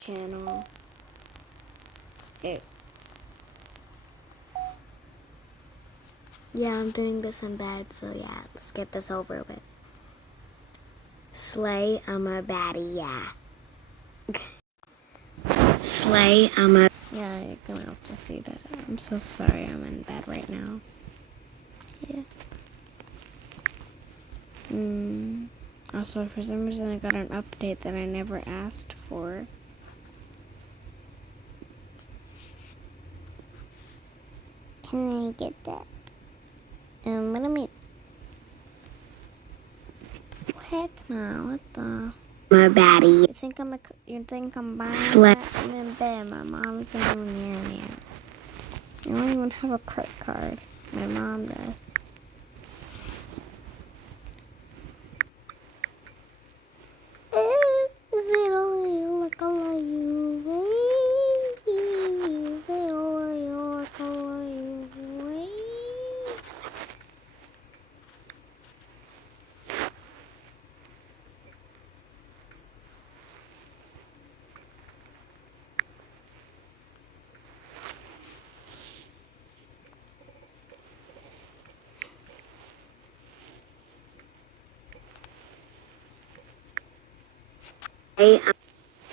channel. Yeah, I'm doing this in bed, so yeah, let's get this over with. Slay, I'm a baddie, yeah. Slay, I'm a... Yeah, you're gonna have to see that. I'm so sorry I'm in bed right now. Yeah. Also, for some reason I got an update that I never asked for. Can I get that? What am I... Heck no, what the... My baddie. You think I'm buying that? I'm in bed. My mom's in near me. I don't even have a credit card. My mom does.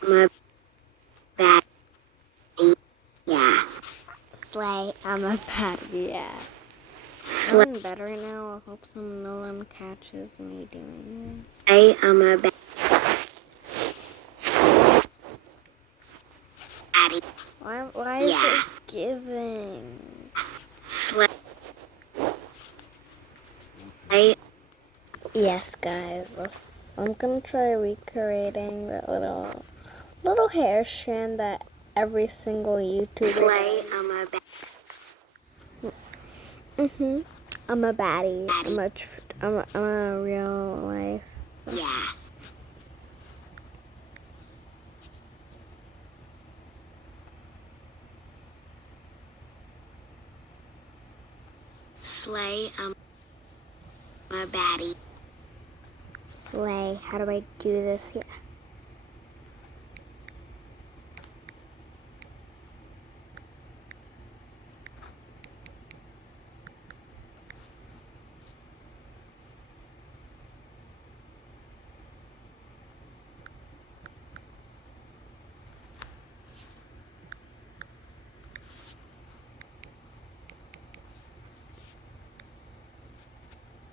I'm a baddie, yeah. Slay, I'm a baddie, yeah. I'm in bed right now. I hope no one catches me doing it. Slay, I'm a baddie. Why is this giving? Slay. Yes, guys, I'm gonna try recreating that little hair strand that every single YouTuber. Slay, I'm a baddie. I'm a baddie. I'm a real life. Yeah. Slay, I'm a baddie. Slay, how do I do this here?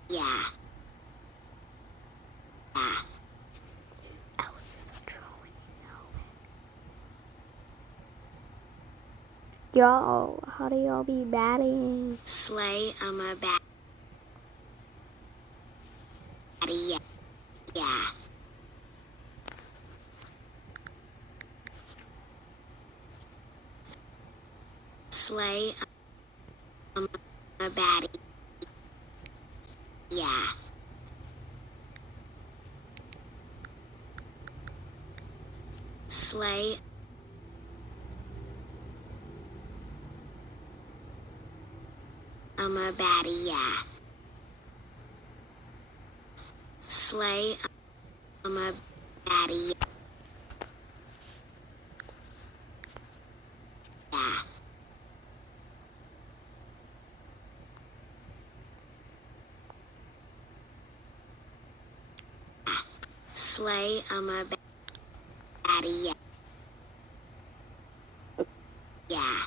Yeah. Yeah. Who else is a drawing? Y'all, how do y'all be batting? Slay, I'm a baddie. Yeah. Yeah. Slay, I'm a baddie. Yeah. Slay. I'm a baddie, yeah. Slay, I'm a baddie, yeah. Slay, I'm a baddie, yeah. Yeah.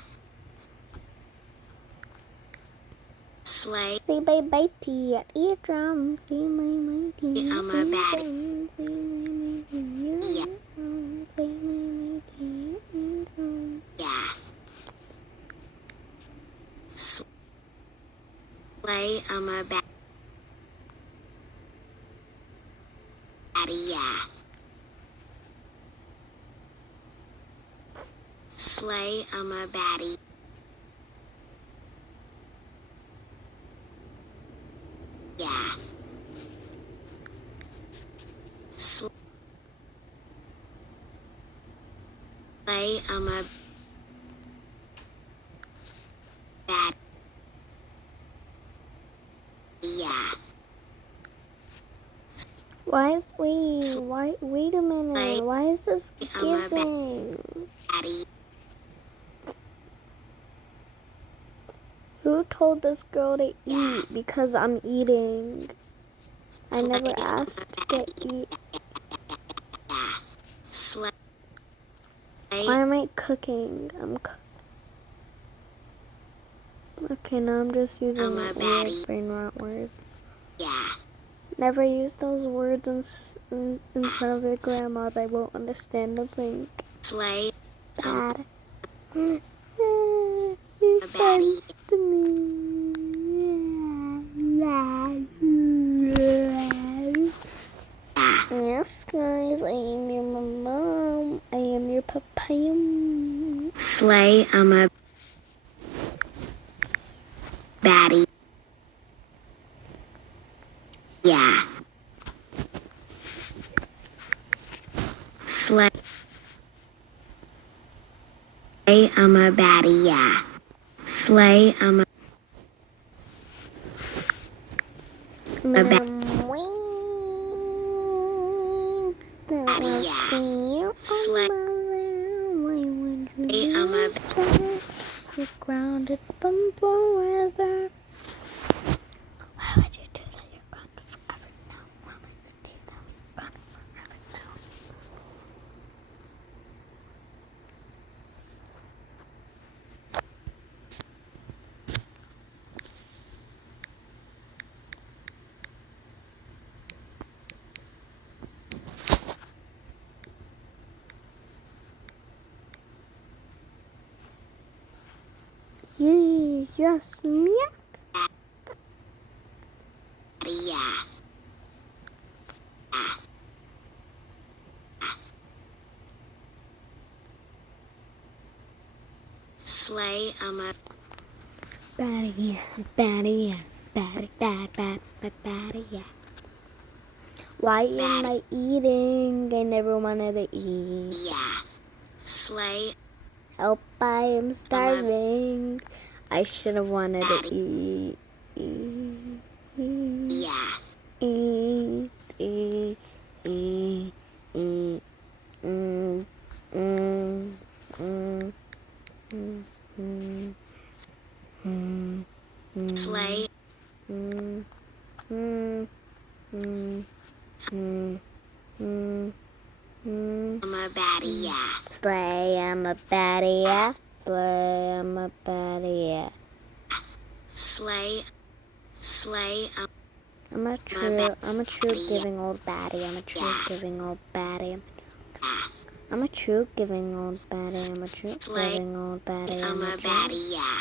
Slay. Say bye bye to your eardrums. Say my tea. I'm a baddie. Say my tea. Yeah. Say my tea. Yeah. Slay, I'm a baddie, yeah. Slay, I'm a baddie. Yeah. Slay, I'm a baddie, yeah. Wait a minute. Why is this giving? Who told this girl to eat? Because I'm eating. I never asked to get eat. Why am I cooking? Okay, now I'm just using weird brain rot words. Never use those words in front of your grandma. They won't understand a thing. Bad. You friends to me. Yes, guys, I am your mom. I am your papaya. Slay, I'm a baddie. Yeah. Slay, I'm a baddie. Yeah. Slay, I'm a baddie. Slay, I'm a You're grounded from forever. Why would you do that? You're grounded forever now. Why would you do that? You're grounded forever now. Yes, meow. yeah. Slay, I'm a Baddie, yeah. Why am I eating? I never wanted to eat. yeah. Slay, Help, I am starving. I should have wanted to eat. yeah. Eat. Slay, I'm a baddie. Yeah. Slay, I'm a baddie, yeah. Slay, I'm a baddie, yeah. Slay, I'm a true giving old baddie. I'm a true giving old baddie. I'm a true giving old baddie. I'm a true giving old baddie. I'm a baddie. Yeah.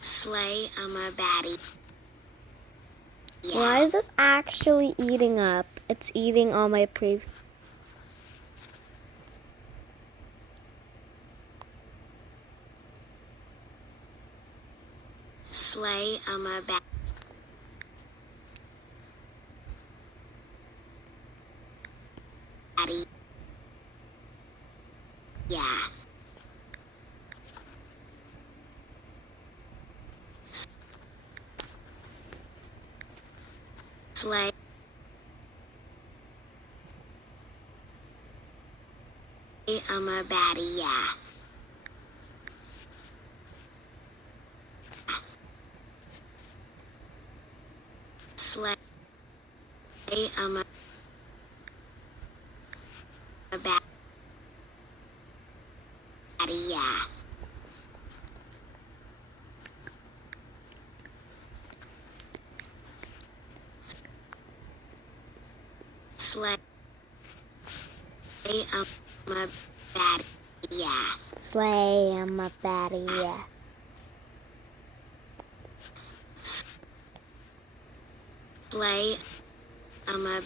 Slay, I'm a baddie. Yeah. Why is this actually eating up? It's eating all my Slay, I'm a baddie. Yeah. Slay, I'm a baddie. Yeah. Slay, I'm a baddie. Yeah. Slay, I'm a baddie. Yeah. Slay, I'm a baddie, yeah. Slay, I'm a baddie.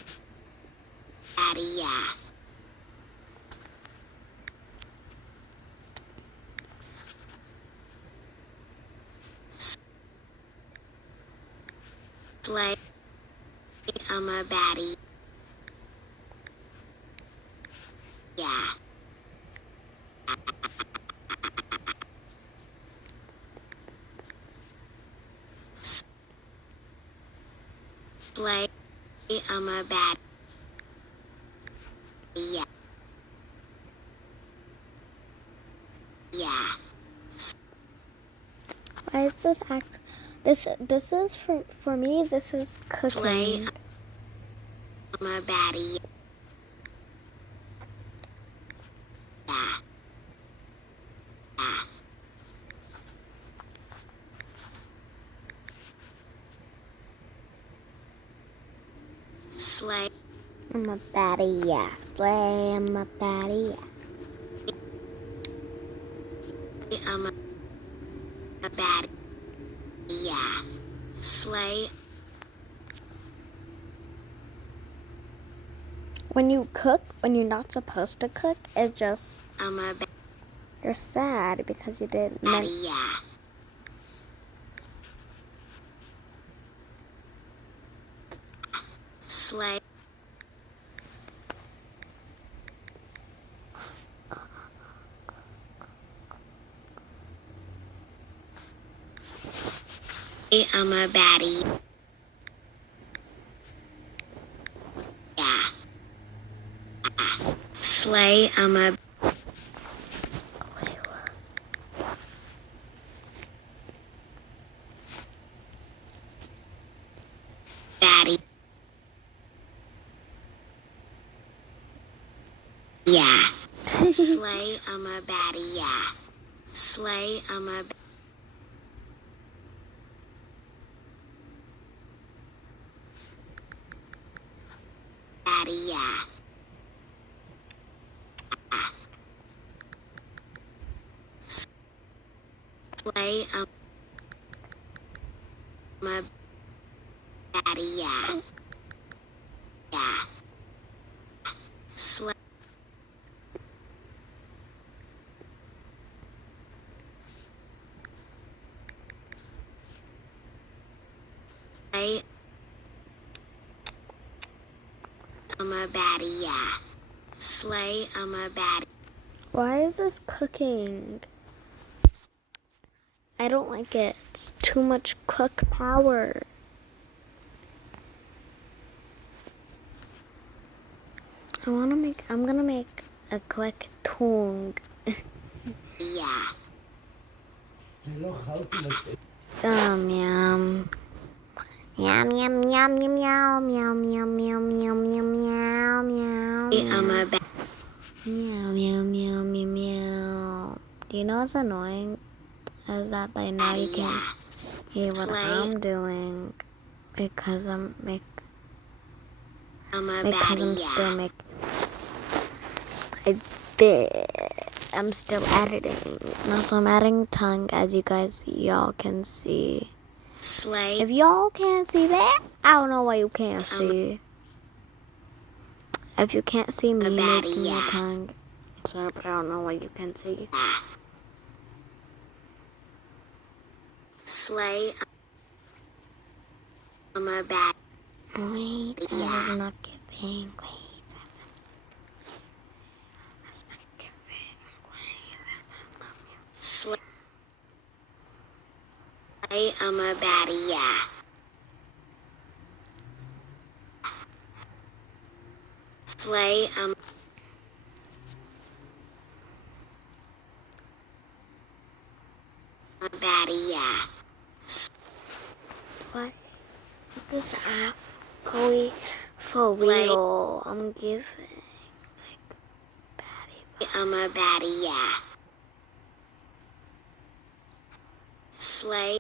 Yeah. Slay, I'm a baddie. Yeah. Slay, I'm a baddie. Yeah. Yeah. Why is this act? This is for me. This is Slay, cooking. I'm a baddie. Yeah. Yeah. Slay, I'm a baddie, yeah. Slay, I'm a baddie, yeah. I'm a baddie. Yeah. Slay, When you cook, when you're not supposed to cook, it just I'm a you're sad because you didn't baddie. Yeah. Slay, I'm a baddie. Yeah. Slay, I'm a baddie. Yeah. Slay, I'm a baddie. Yeah. Slay, I'm a baddie. Yeah. Slay, I'm a baddie. Yeah. Yeah. Slay, I'm a baddie. Yeah. Slay, I'm a baddie. Why is this cooking? I don't like it. It's too much cook power. I'm gonna make a quick tongue. Yeah. Yum. Yum, yum, yum, yum, yum, yum, yum, yum, yum, yum, yum, yum, yum. I'm a baddie. Meow, meow, meow, meow, meow. Do you know what's annoying? Is that I know you can't hear what Slay. I'm doing because I'm I'm a because I'm baddie. still Yeah. I'm still editing. Also, I'm adding tongue, as you guys y'all can see. Slay, If y'all can't see that, I don't know why you can't see. If you can't see me baddie, making yeah. a tongue, sorry, but I don't know why you can see. Slay, I'm a baddie. Wait, that Yeah. is not giving. Wait, that's not giving. Slay, I'm a baddie. Yeah. Slay, I'm a baddie. Yeah. What is this app going for real? I'm giving like baddie. I'm a baddie. Yeah. Slay,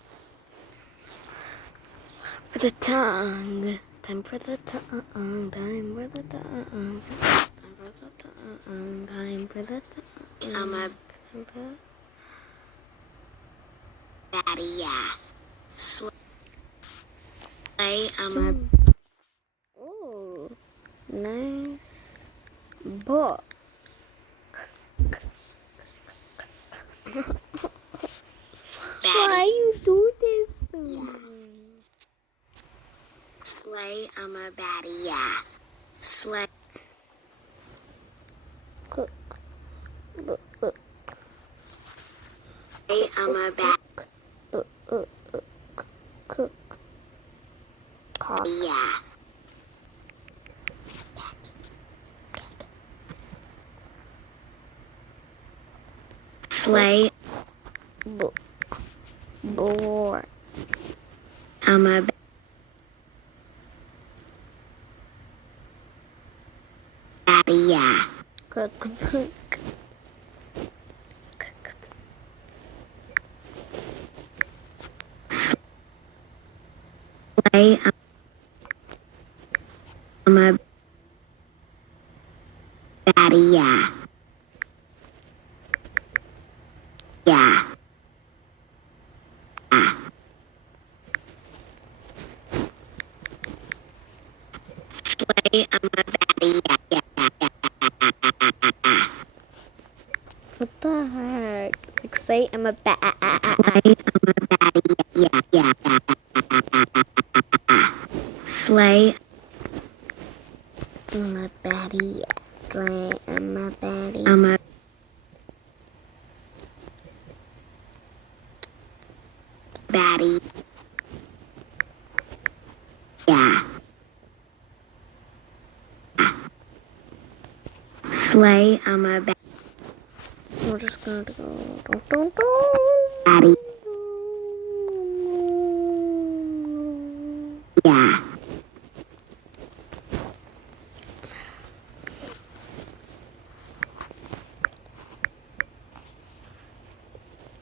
For the tongue. Time for the tongue. Time for the tongue. Time for the tongue. Time for the tongue. I'm a baddie. Yeah. Slay, I'm a Ooh, nice book. Why baddie. you do this to me? Slay, I'm a baddie. Yeah. Slay, Cook. I'm a baddie. Cook. Cock. Yeah. Slay, Boar. I'm a baddie, yeah. Cookbook. Slay, I'm a baddie, yeah. Yeah. Slay, I'm a baddie, yeah. What the heck? It's like, say I'm a bat. Slay, I'm a baddie, yeah. Slay, I'm a baddie. Slay, I'm a baddie. I'm a baddie, yeah. Slay, I'm a We're just gonna go. baddie, yeah.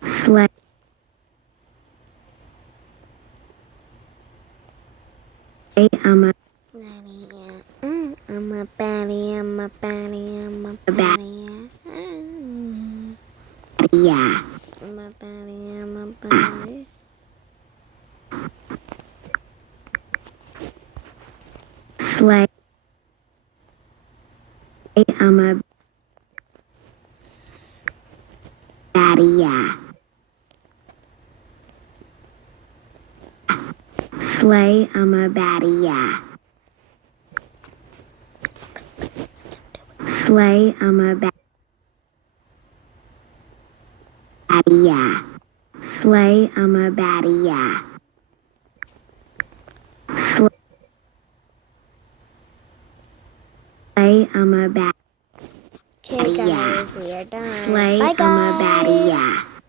Slay, I'm a Baddie, yeah. I'm a baddie. I'm a baddie. I'm a baddie. baddie, yeah. I'm a baddie. I'm a baddie. Slay, I'm a baddie, yeah. Slay, I'm a baddie, yeah. Slay, I'm a baddie, yeah. Slay, I'm a baddie, yeah. Slay, I'm a baddie. Okay, Yeah. guys, we are done. Slay, Bye, I'm a baddie, guys. yeah.